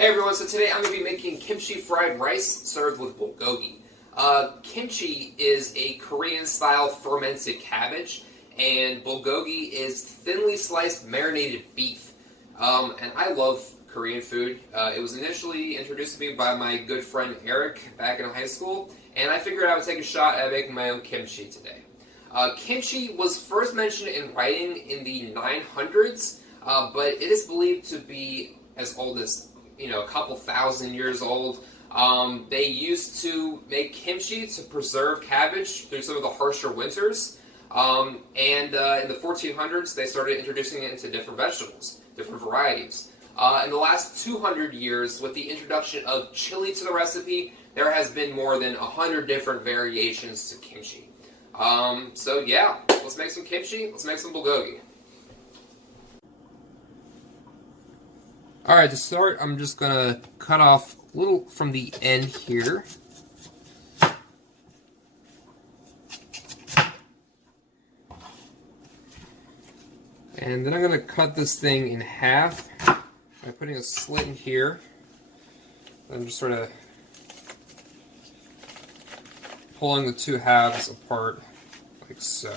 Hey everyone, so today I'm going to be making kimchi fried rice served with bulgogi. Kimchi is a Korean-style fermented cabbage, and bulgogi is thinly sliced marinated beef. And I love Korean food. It was initially introduced to me by my good friend Eric back in high school, and I figured I would take a shot at making my own kimchi today. Kimchi was first mentioned in writing in the 900s, but it is believed to be as old as a couple thousand years old. They used to make kimchi to preserve cabbage through some of the harsher winters. And in the 1400s, they started introducing it into different vegetables, different varieties. In the last 200 years, with the introduction of chili to the recipe, there has been more than 100 different variations to kimchi. So yeah, let's make some kimchi, let's make some bulgogi. Alright, to start, I'm just going to cut off a little from the end here. And then I'm going to cut this thing in half by putting a slit in here. I'm just sort of pulling the two halves apart like so.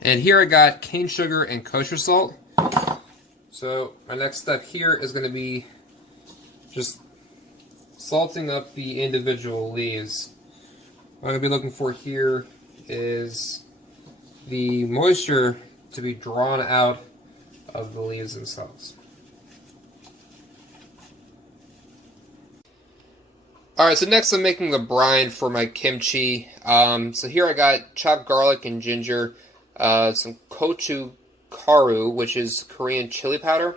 And here I got cane sugar and kosher salt. So my next step here is going to be just salting up the individual leaves. What I'm going to be looking for here is the moisture to be drawn out of the leaves themselves. Alright, so next I'm making the brine for my kimchi. So here I got chopped garlic and ginger, some Gochugaru, which is Korean chili powder,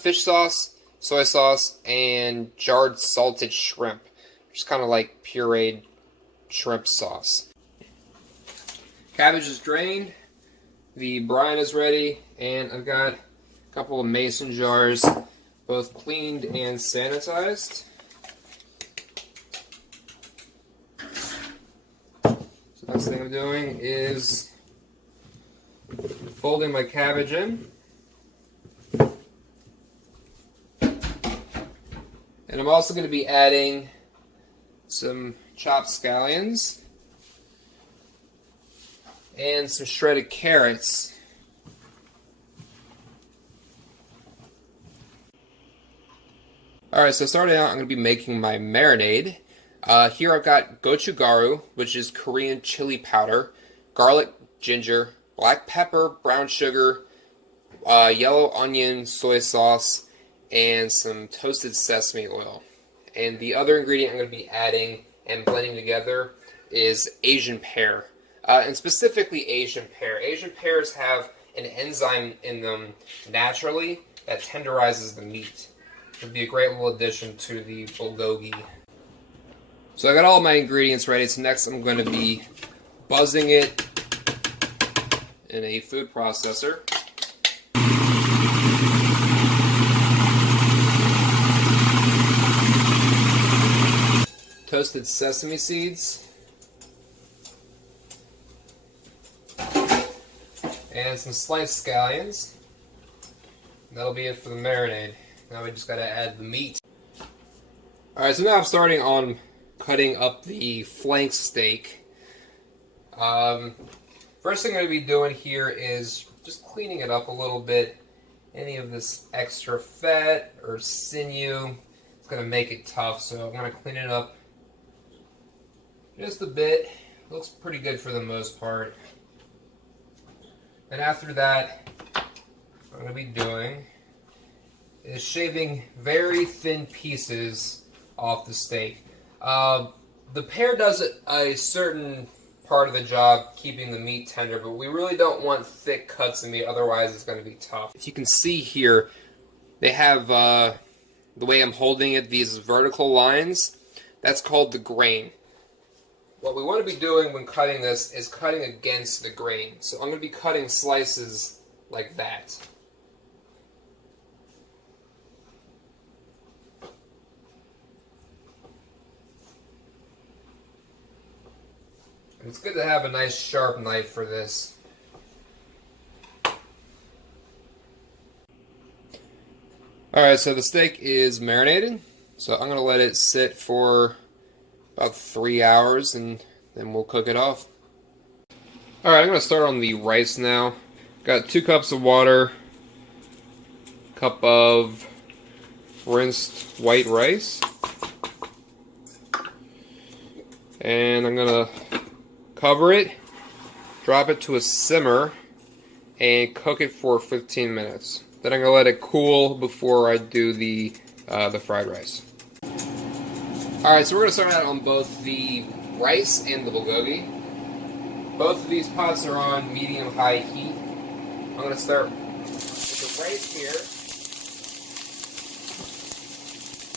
fish sauce, soy sauce, and jarred salted shrimp, which is kind of like pureed shrimp sauce. Cabbage is drained, the brine is ready, and I've got a couple of mason jars, both cleaned and sanitized. So next thing I'm doing is folding my cabbage in. And I'm also going to be adding some chopped scallions and some shredded carrots. Alright, so starting out, I'm going to be making my marinade. Here I've got Gochugaru, which is Korean chili powder, garlic, ginger, black pepper, brown sugar, yellow onion, soy sauce, and some toasted sesame oil. And the other ingredient I'm going to be adding and blending together is Asian pear. And specifically Asian pear. Asian pears have an enzyme in them naturally that tenderizes the meat. It would be a great little addition to the bulgogi. So I got all my ingredients ready, so next I'm going to be buzzing it in a food processor. Toasted sesame seeds. And some sliced scallions. That'll be it for the marinade. Now we just gotta add the meat. Alright, so now I'm starting on cutting up the flank steak. First thing I'm going to be doing here is just cleaning it up a little bit. Any of this extra fat or sinew, it's going to make it tough, so I'm going to clean it up just a bit. Looks pretty good for the most part. And after that, what I'm going to be doing is shaving very thin pieces off the steak. The pear does a certain part of the job, keeping the meat tender, but we really don't want thick cuts of meat, otherwise it's going to be tough. If you can see here, they have, the way I'm holding it, these vertical lines. That's called the grain. What we want to be doing when cutting this is cutting against the grain. So I'm going to be cutting slices like that. It's good to have a nice sharp knife for this. All Alright, so the steak is marinated. So I'm going to let it sit for about 3 hours and then we'll cook it off. Alright, I'm going to start on the rice now. Got 2 cups of water, cup of rinsed white rice, and I'm going to cover it, drop it to a simmer, and cook it for 15 minutes. Then I'm going to let it cool before I do the fried rice. Alright, so we're going to start out on both the rice and the bulgogi. Both of these pots are on medium-high heat. I'm going to start with the rice here.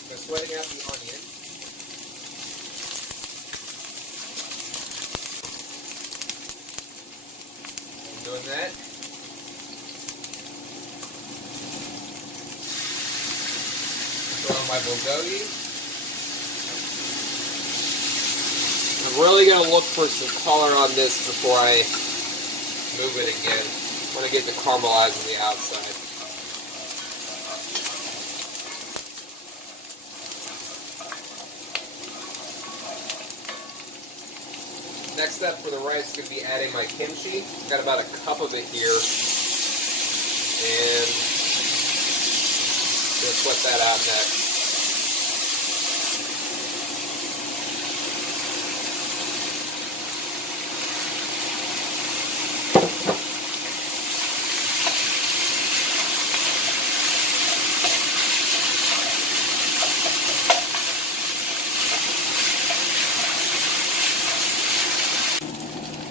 I'm sweating out the onion. I'm doing that. Throw on my bulgogi. I'm really going to look for some color on this before I move it again. I want to get the caramelized on the outside. Next step for the rice is going to be adding my kimchi. Got about a cup of it here. And going to sweat that out next.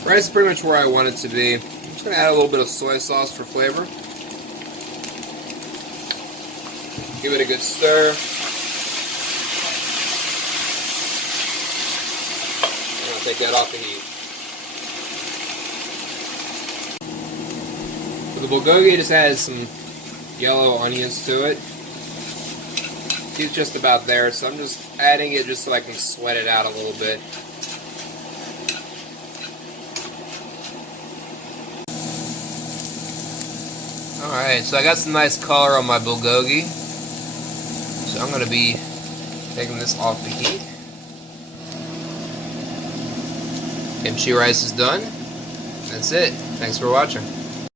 Rice is pretty much where I want it to be. I'm just going to add a little bit of soy sauce for flavor. Give it a good stir. I'm going to take that off the heat. So the bulgogi just has some yellow onions to it. It's just about there, so I'm just adding it just so I can sweat it out a little bit. Alright, so I got some nice color on my bulgogi. So I'm going to be taking this off the heat. Kimchi rice is done. That's it. Thanks for watching.